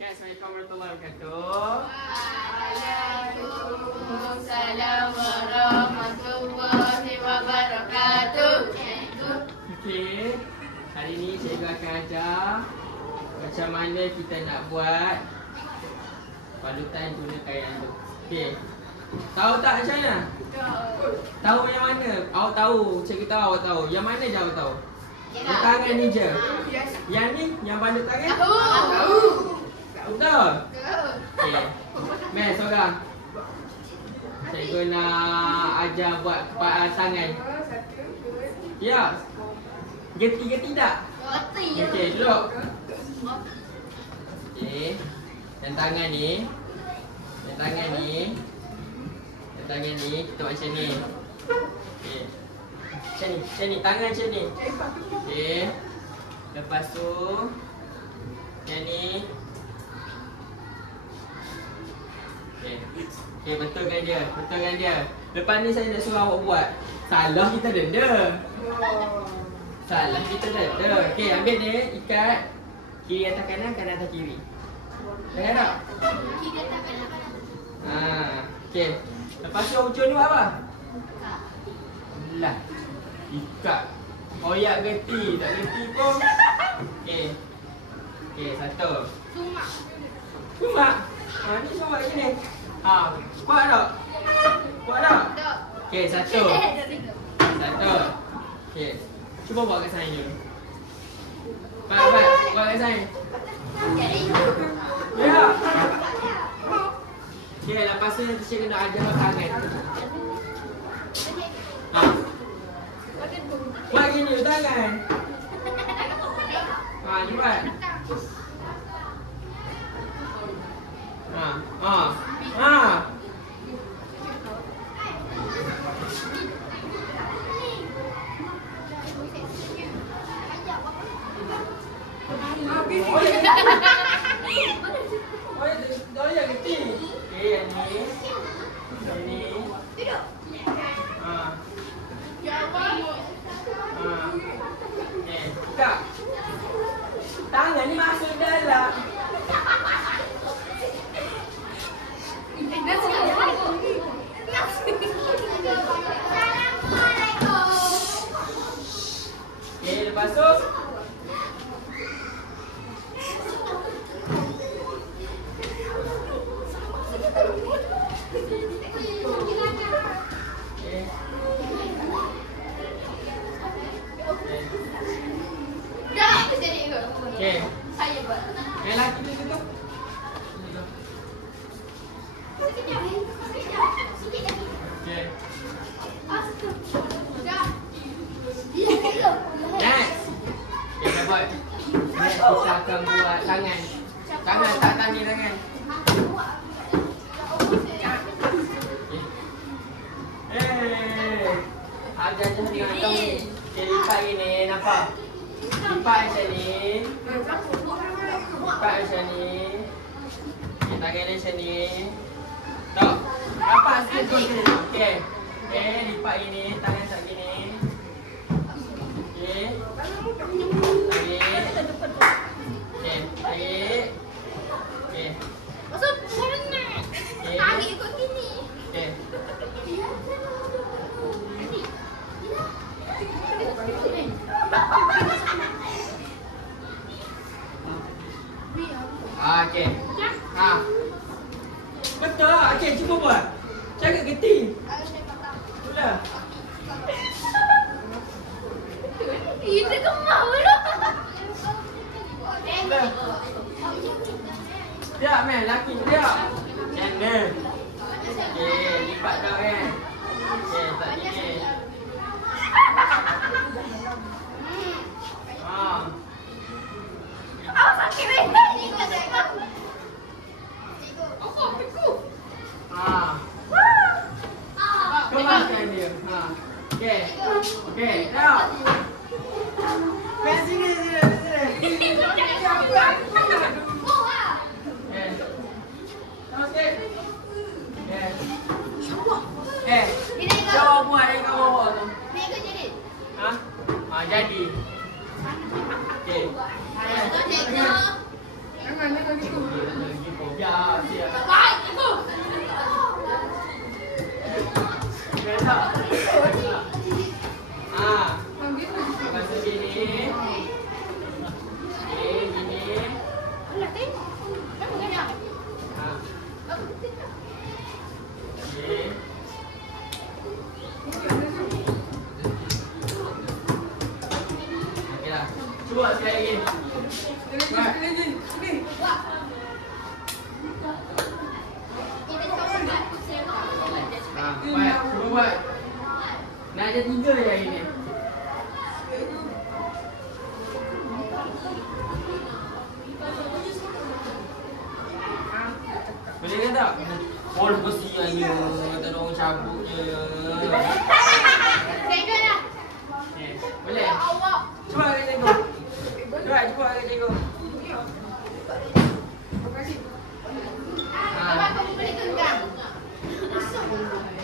Okay, Assalamualaikum warahmatullahi wabarakatuh. Waalaikumsalam warahmatullahi wabarakatuh. Okey, hari ni cikgu akan ajar macam mana kita nak buat balutan guna kain anduk. Okey, tahu tak macam mana? Tahu yang mana? Awak tahu, cikgu tahu awak tahu. Yang mana je awak tahu? Yang tangan ni je. Yang ni, yang balut tangan? Tahu. Betul? Okey. Mel, seorang. Cikgu nak ajar buat tangan. Ya. Geti-geti tak? Okey, duduk. Okey. Yang tangan ni. Yang tangan ni. Yang tangan ni, kita buat macam ni. Okey. Macam ni, tangan macam ni. Okey. Lepas tu yang ni. Okey, betulkan dia. Lepas ni saya nak suruh awak buat. Salah kita denda. Okey, ambil ni, ikat kiri atas kanan, kanan atas kiri. Jangan tak? Kiri atas kanan. Okey. Lepas tu hujung ni buat apa? Belah. Ikat. Koyak geti, tak geti pun. Okey. Okey, satu. Sumak. Ni sumak kat sini. Kuat tak? Okey, satu. Okey. Cuba buat kat saya dulu. Buat kat saya. Ya. Okey, lepas tu nanti cikgu nak ajar tangan. Buat gini tangan. Ni buat. Doyak geti. Okey, yang ni. Yang ni. Duduk. Okey, buka. Tangan ni masuk dalam. Okey, lepas tu okey. Saya buat. Yang laki tu tu. Sekejap. Okey. Next. Next. Okey, dah buat. Next kita akan buat tangan. Tangan, tak tani tangan. Ajar je dengan tong ni. Okey, lipat gini, nampak? Lipat macam ni. Lipat macam ni. Okey, tangan dia macam ni. Tak? Nampak sikit tu sini. Okey. Okey, lipat gini, tangan tak gini. Okey. Tarik. Okey, tarik. Okey. Masuk sana. Tarik ikut sini. Okey. Okey. Betul. Okey, cuba buat. Cakap geti. Mula. Itu kemau dulu. Mula. Tiap meh, laki tiap. Channel. Okey, lipat dah kan. Okey, tak gini. Sakit betul. Kemaskan dia. Okey. Okey, dah. Main sini. Okey. Okey. Okey. Jawab buat yang kau bawa tu. Ni aku jadi. Jadi. sekali lagi. Buat. Buat. Cuba buat. Nak ada 3 je hari ni. Boleh ke tak? Pol kesiannya, tak ada orang cabut je. Tengok dah. Okay, boleh? Awak. Cuba agak tengok. Cuba agak tengok. Abang kamu boleh genggam.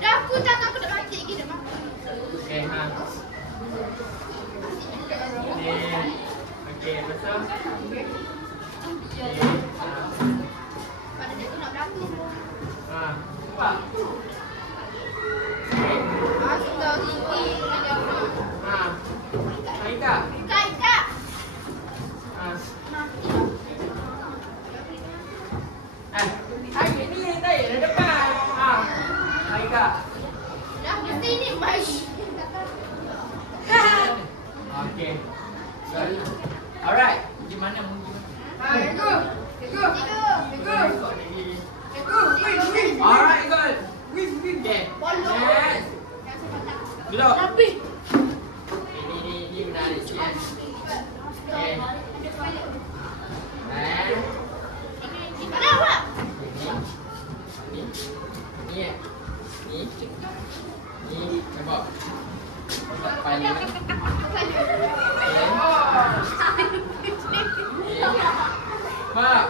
Dah aku tak nak mati lagi dah makan. Okay, ha. Ni. Okay, besar. Okay. Pada dia tu nak berapa? Ha. Nampak? Aku dah tinggi dia apa? Ha. Hai kak. Kak, kak. Ha. Hai ni tadi ada depan. Ha. Hai kak. Dah mesti ni baik. Okay. Alright. Pergi mana? Alright, good. Okay. Yes. Duduk. Tapi Ini menarik sikit. Okay. mana awak? Ni. Nampak? Nampak kepala. Mak.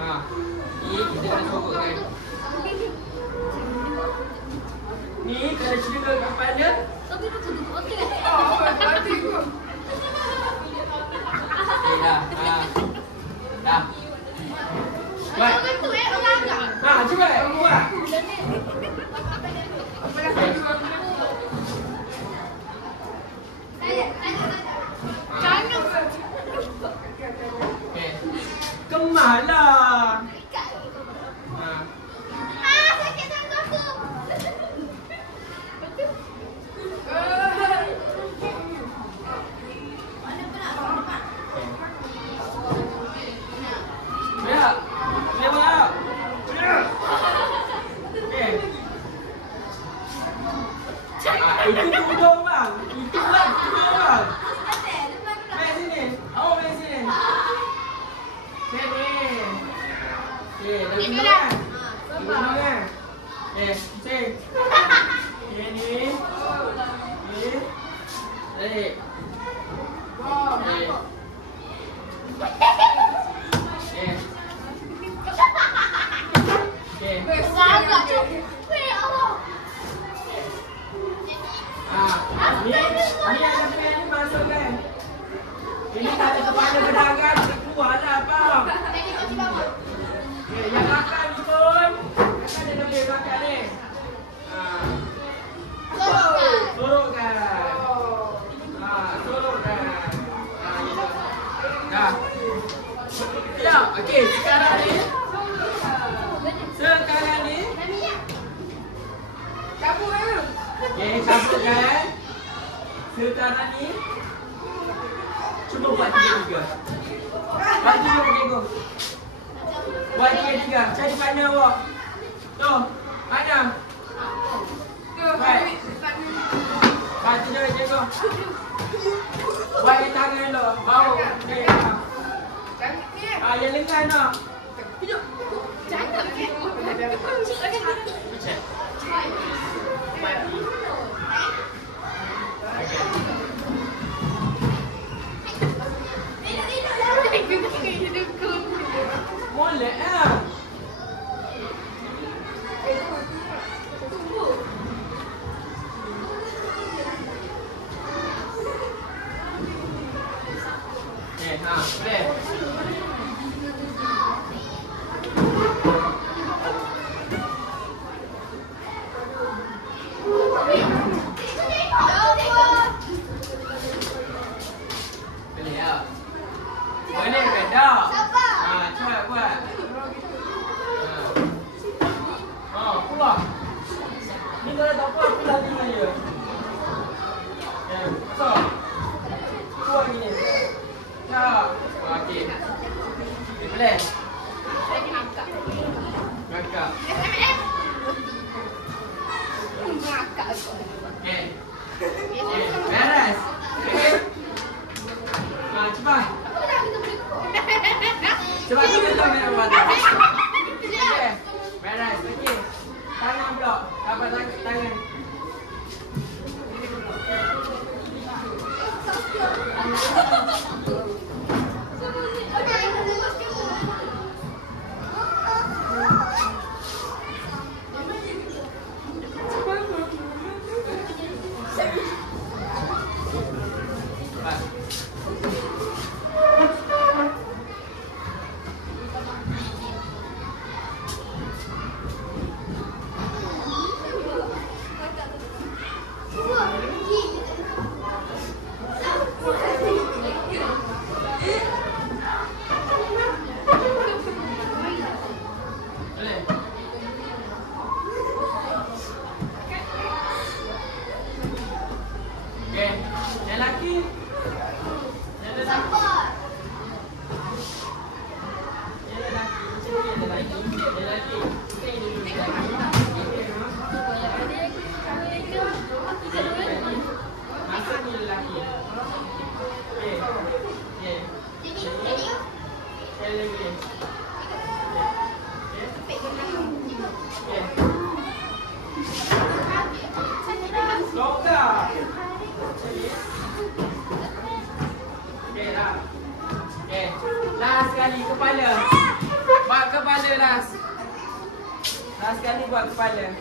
Ha. Ni kita kena sokok kan. Ni kalau cedera kat kepala. Okay dah. Ha. Dah. Buat. Orang tu orang agak. Ha, cuba buat. Jangan. Okay. Kemalah. Ha. Sakit tangan aku. Ya. Lewat. Okay. Itu tudung bang. Itu lah tudung bang. Main sini. Awak main sini. Sini. Okay, dah Tengok tunjuk dah. kan? Tunjuk kan? Okay, sini. Okay, ni. Ni. Tarik. Okay. Okay. Okay. Agak tu. Weh Allah. Ni ada pen ni masukkan. Ini tak ada kepala berdarah keluar lah bang. Tadi kau di bawah. Okay, yang makan ni pun. Kan ada lebih makan ni. Sorokkan. Sorokkan. Dah. Dah. Okey, sekarang ni. Okey, cabutkan. Sekarang ni. Cuba buat 3-3. Buat 3-3. Buat 3-3. Cari mana awak? Tu. Mana? Buat. Buat 3-3. Buat yang tangan dulu. Bau. Okey. Yang lengan nak. Jangan. Macam. Molek lah. Okay, ha, boleh. Boleh tak? Boleh ke tak? Sabar. Ha, cepat buat. Ha. Last sekali kepala. Buat kepala last. Last sekali buat kepala.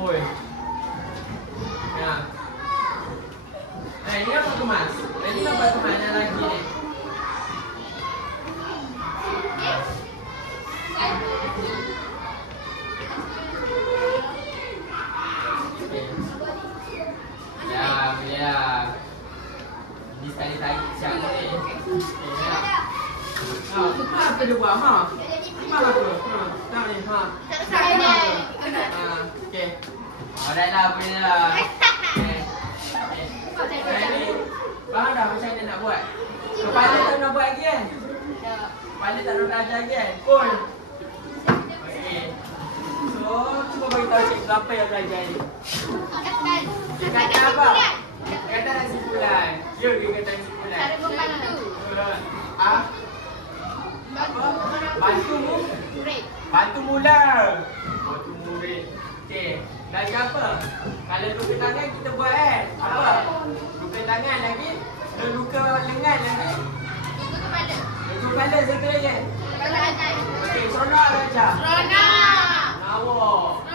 Boy. Ya. Ini apa kemas? Ini apa kemasnya lagi nih? Ya. Ini sekali lagi siapa ni? Ya. Apa dia buat ha? Mana tu? Tak ni ha. Okey. Dah lah, boleh lah. Okey. Ni faham dah macam mana nak buat? Kepala tak nak buat lagi kan? Kepala tak nak belajar lagi kan? Pun. Okey. So, cuba bagi tahu cikgu apa yang belajar ni. Kata apa? Kata simpulan. Ya, dia kata simpulan. Cara membantu. Ah? Bantu murid. Bantu mula. Bantu murid. Okey. Lagi apa? Kalau luka tangan kita buat apa? Luka tangan lagi. Luka lengan lagi. Luka kepala. Luka kepala satu lagi. Luka tangan. Okey, seronok belajar. Seronok. Awak.